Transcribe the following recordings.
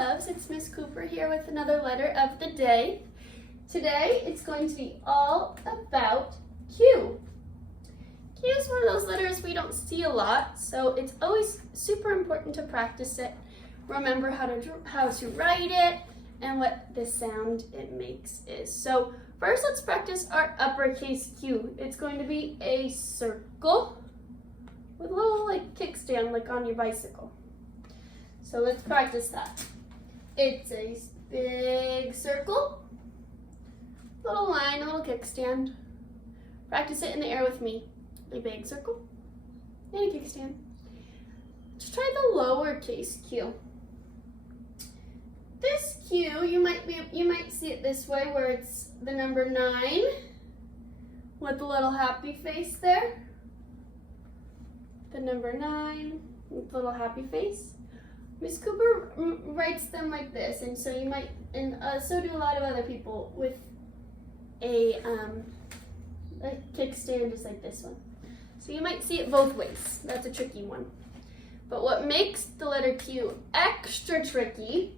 loves, it's Miss Cooper here with another letter of the day. Today it's going to be all about Q. Q is one of those letters we don't see a lot, so it's always super important to practice it. Remember how to write it and what the sound it makes is. So first let's practice our uppercase Q. It's going to be a circle with a little kickstand like on your bicycle. So let's practice that. It's a big circle, little line, a little kickstand. Practice it in the air with me. A big circle and a kickstand. Let's try the lowercase Q. This Q, you might see it this way, where it's the number 9 with the little happy face there. The number 9 with the little happy face. Miss Cooper writes them like this, and so you might, and so do a lot of other people, with a kickstand just like this one. So you might see it both ways. That's a tricky one. But what makes the letter Q extra tricky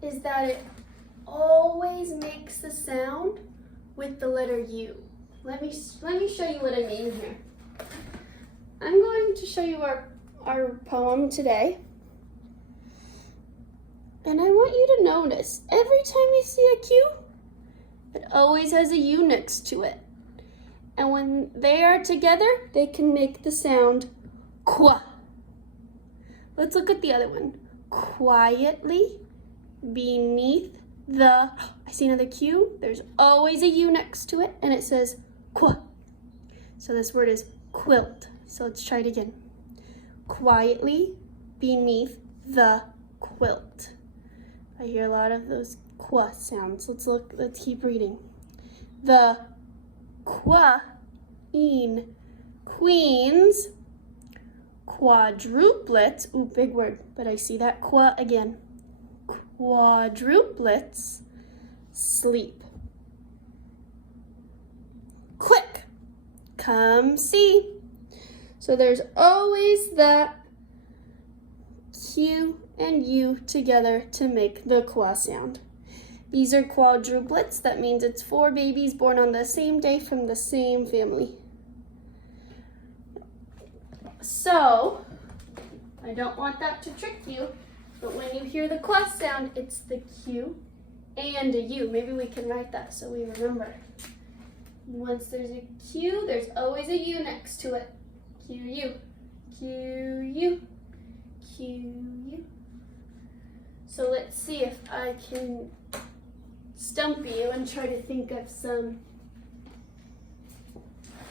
is that it always makes the sound with the letter U. Let me show you what I mean here. I'm going to show you our poem today. And I want you to notice, every time you see a Q, it always has a U next to it. And when they are together, they can make the sound qua. Let's look at the other one. Quietly beneath the, I see another Q. There's always a U next to it, and it says qua. So this word is quilt. So let's try it again. Quietly beneath the quilt. I hear a lot of those qua sounds. Let's keep reading. The queen, queens, quadruplets, ooh, big word, but I see that qua again. Quadruplets sleep. Quick, come see. So there's always that Q and U together to make the qua sound. These are quadruplets. That means it's 4 babies born on the same day from the same family. So, I don't want that to trick you, but when you hear the qua sound, it's the Q and a U. Maybe we can write that so we remember. Once there's a Q, there's always a U next to it. Q, U, Q, U, Q, U. So let's see if I can stump you and try to think of some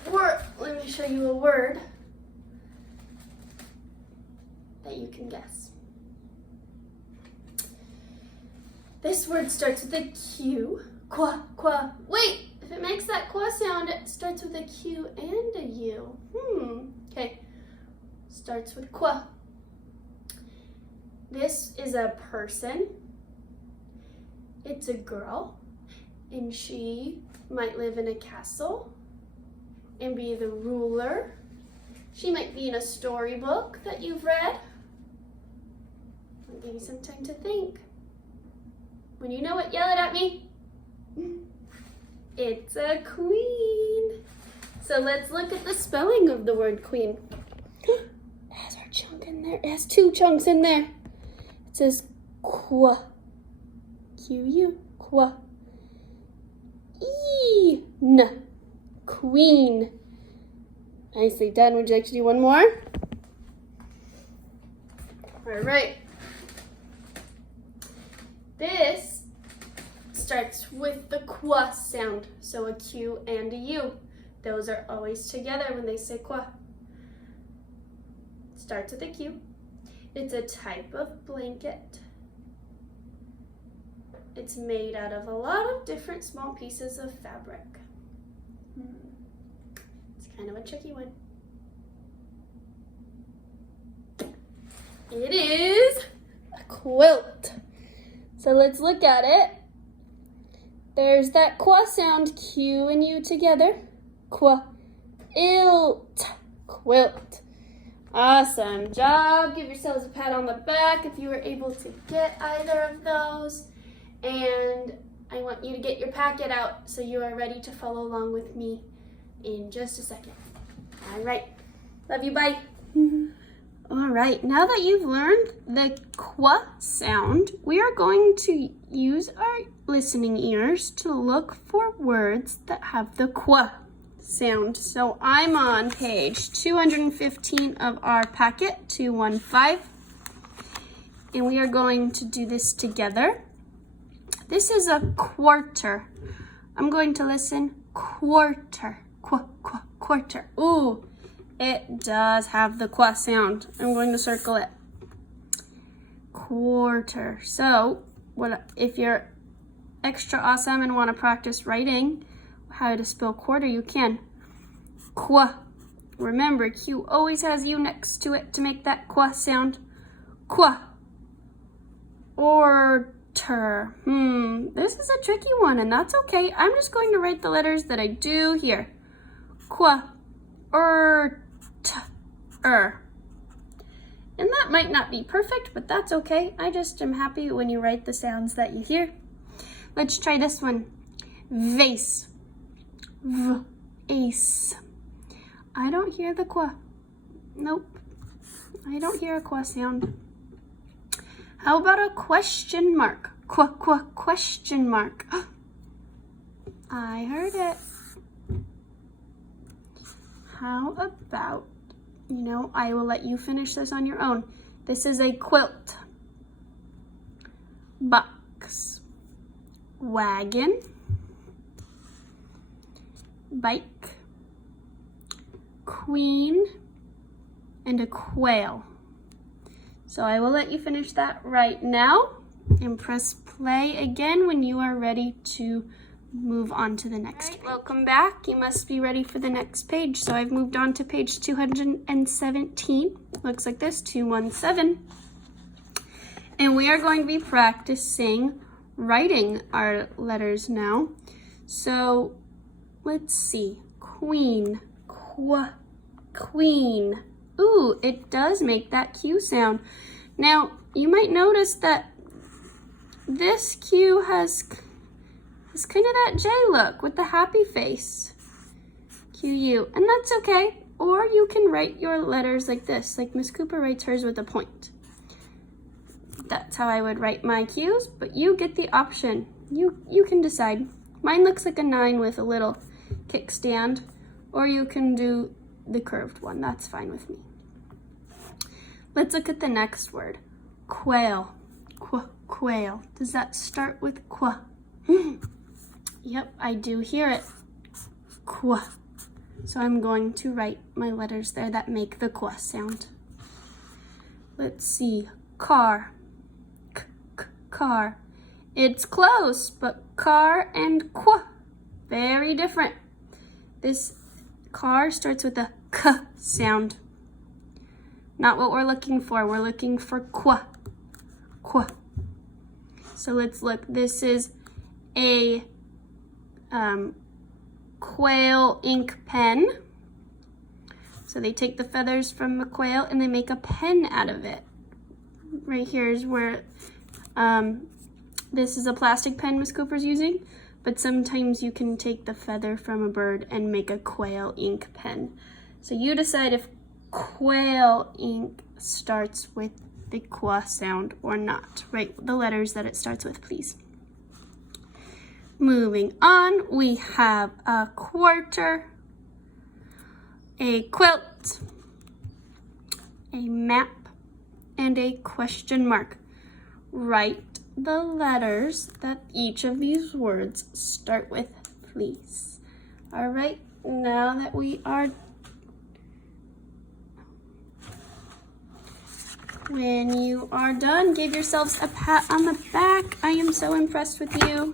word. Let me show you a word that you can guess. This word starts with a Q. Qua, qua. Wait, if it makes that qua sound, it starts with a Q and a U. Okay, starts with qua. This is a person. It's a girl, and she might live in a castle and be the ruler. She might be in a storybook that you've read. I'll give you some time to think. When you know it, yell it at me. It's a queen. So let's look at the spelling of the word queen. It has our chunk in there. It has 2 chunks in there. It says qua. Q-U, qua. E-N, queen. Nicely done. Would you like to do one more? All right. This starts with the qua sound, so a Q and a U. Those are always together when they say qua. Starts with a Q. It's a type of blanket. It's made out of a lot of different small pieces of fabric. It's kind of a tricky one. It is a quilt. So let's look at it. There's that qua sound, Q and U together. Qua, ilt, quilt. Awesome job. Give yourselves a pat on the back if you were able to get either of those. And I want you to get your packet out so you are ready to follow along with me in just a second. All right. Love you. Bye. All right. Now that you've learned the qu sound, we are going to use our listening ears to look for words that have the qu sound. So I'm on page 215 of our packet, 215. And we are going to do this together. This is a quarter. I'm going to listen. Quarter. Quarter. Ooh, it does have the qu sound. I'm going to circle it. Quarter. So, if you're extra awesome and want to practice writing how to spell quarter, you can. Qu. Remember, Q always has U next to it to make that qu sound. Qu. Orter. This is a tricky one, and that's okay. I'm just going to write the letters that I do here. Qu. And that might not be perfect, but that's okay. I just am happy when you write the sounds that you hear. Let's try this one. Vase. Ace. I don't hear the qu. Nope. I don't hear a qu sound. How about a question mark? Question mark. I heard it. How about, I will let you finish this on your own. This is a quilt. Box. Wagon. Bike. Queen. And a quail. So I will let you finish that right now and press play again when you are ready to move on to the next page. Welcome back. You must be ready for the next page. So I've moved on to page 217. Looks like this, 217. And we are going to be practicing writing our letters now. So let's see. Queen. Queen. Ooh, it does make that Q sound. Now, you might notice that this Q has kind of that J look with the happy face. Q-U, and that's okay. Or you can write your letters like this, like Miss Cooper writes hers with a point. That's how I would write my Q's, but you get the option. You can decide. Mine looks like a 9 with a little kickstand, or you can do the curved one. That's fine with me. Let's look at the next word. Quail. Quail. Does that start with qu? Yep, I do hear it. Qu. So I'm going to write my letters there that make the qu sound. Let's see. Car. Car. It's close, but car and qu, very different. This car starts with a k sound. Not what we're looking for. We're looking for qu. Qu. So let's look. This is a quail ink pen. So they take the feathers from the quail and they make a pen out of it. Right here is where this is a plastic pen Miss Cooper's using, but sometimes you can take the feather from a bird and make a quail ink pen. So you decide if quail ink starts with the qu sound or not. Write the letters that it starts with, please. Moving on, we have a quarter, a quilt, a map, and a question mark. Write the letters that each of these words start with, please. All right, now that we are when you are done, give yourselves a pat on the back. I am so impressed with you.